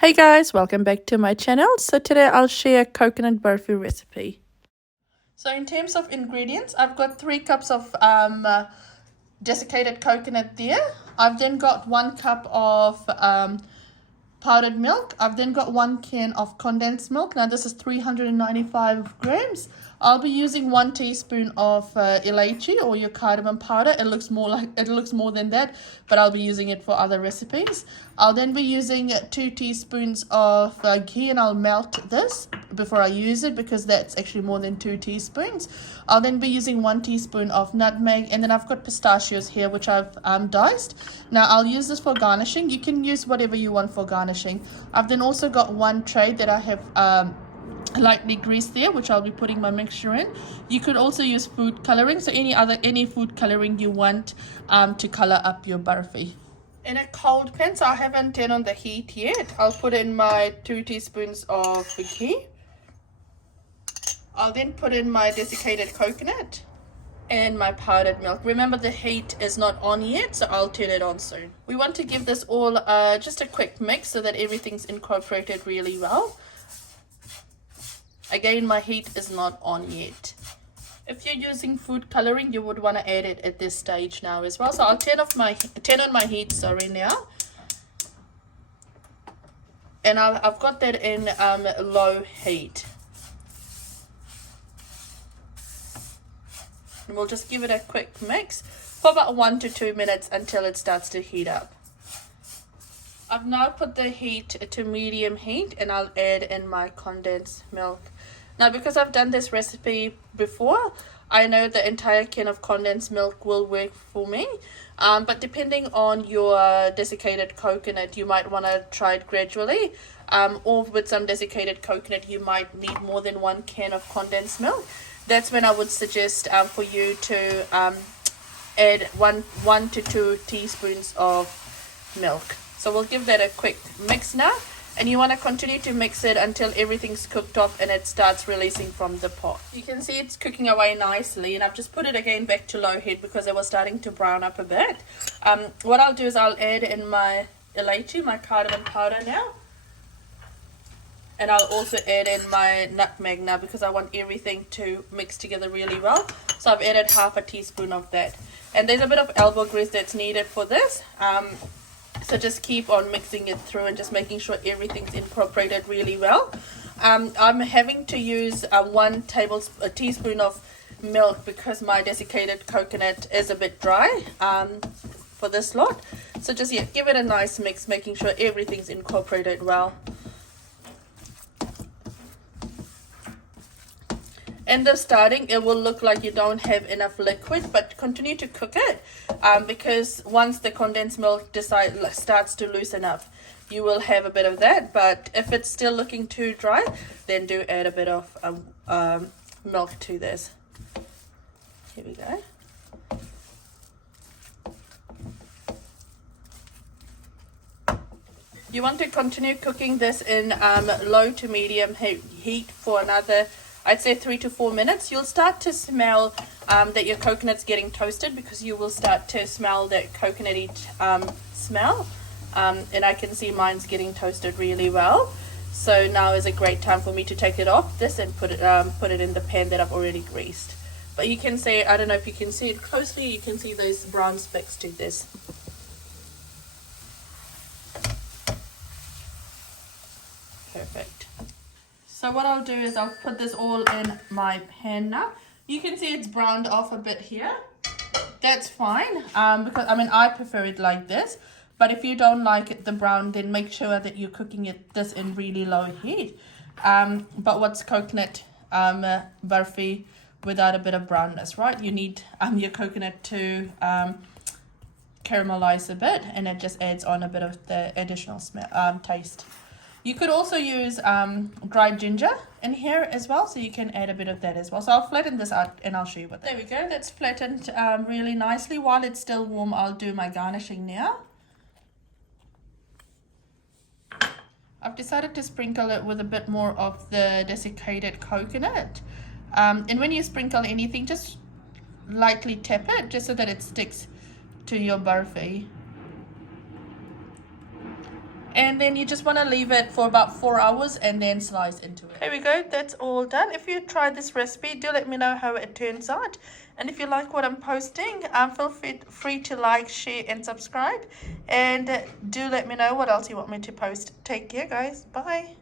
Hey guys, welcome back to my channel. So today I'll share a coconut burfi recipe. So in terms of ingredients, I've got 3 cups of desiccated coconut there. I've then got 1 cup of powdered milk. I've then got 1 can of condensed milk. Now this is 395 grams. I'll be using 1 teaspoon of elaichi or your cardamom powder. It looks more than that, but I'll be using it for other recipes. I'll then be using 2 teaspoons of ghee, and I'll melt this before I use it because that's actually more than 2 teaspoons. I'll then be using 1 teaspoon of nutmeg, and then I've got pistachios here which I've diced. Now I'll use this for garnishing. You can use whatever you want for garnishing. I've then also got 1 tray that I have lightly greased there, which I'll be putting my mixture in. You could also use food coloring, so any food coloring you want to color up your barfi. In a cold pan, so I haven't turned on the heat yet, I'll put in my 2 teaspoons of ghee. I'll then put in my desiccated coconut and my powdered milk. Remember, the heat is not on yet, so I'll turn it on soon. We want to give this all just a quick mix so that everything's incorporated really well. Again, my heat is not on yet. If you're using food coloring, you would want to add it at this stage now as well. So I'll turn on my heat, now. And I've got that in low heat. And we'll just give it a quick mix for about 1 to 2 minutes until it starts to heat up. I've now put the heat to medium heat, and I'll add in my condensed milk. Now, because I've done this recipe before, I know the entire can of condensed milk will work for me. But depending on your desiccated coconut, you might want to try it gradually. Or with some desiccated coconut, you might need more than 1 can of condensed milk. That's when I would suggest for you to add 1 to 2 teaspoons of milk. So we'll give that a quick mix now, and you want to continue to mix it until everything's cooked off and it starts releasing from the pot. You can see it's cooking away nicely, and I've just put it again back to low heat because it was starting to brown up a bit. What I'll do is I'll add in my elaichi, my cardamom powder now, and I'll also add in my nutmeg now because I want everything to mix together really well. So I've added half a teaspoon of that, and there's a bit of elbow grease that's needed for this. So just keep on mixing it through and just making sure everything's incorporated really well. I'm having to use 1 teaspoon of milk because my desiccated coconut is a bit dry for this lot. So just give it a nice mix, making sure everything's incorporated well. In the starting, it will look like you don't have enough liquid, but continue to cook it because once the condensed milk starts to loosen up, you will have a bit of that. But if it's still looking too dry, then do add a bit of milk to this. Here we go. You want to continue cooking this in low to medium heat for another, I'd say 3 to 4 minutes. You'll start to smell that your coconut's getting toasted because you will start to smell that coconutty smell. And I can see mine's getting toasted really well. So now is a great time for me to take it off this and put it in the pan that I've already greased. But you can see, I don't know if you can see it closely, you can see those brown specks to this. Perfect. So what I'll do is I'll put this all in my pan now. You can see it's browned off a bit here. That's fine because I prefer it like this. But if you don't like it the brown, then make sure that you're cooking this in really low heat. But what's coconut barfi without a bit of brownness, right? You need your coconut to caramelize a bit, and it just adds on a bit of the additional smell taste. You could also use dried ginger in here as well, so you can add a bit of that as well. So I'll flatten this out and I'll show you what that. There we go, that's flattened really nicely. While it's still warm, I'll do my garnishing now. I've decided to sprinkle it with a bit more of the desiccated coconut. And when you sprinkle anything, just lightly tap it just so that it sticks to your barfi. and then you just want to leave it for about 4 hours and then slice into it. There we go, that's all done. If you try this recipe, do let me know how it turns out, and if you like what I'm posting, feel free to like, share and subscribe, and do let me know what else you want me to post. Take care guys, bye.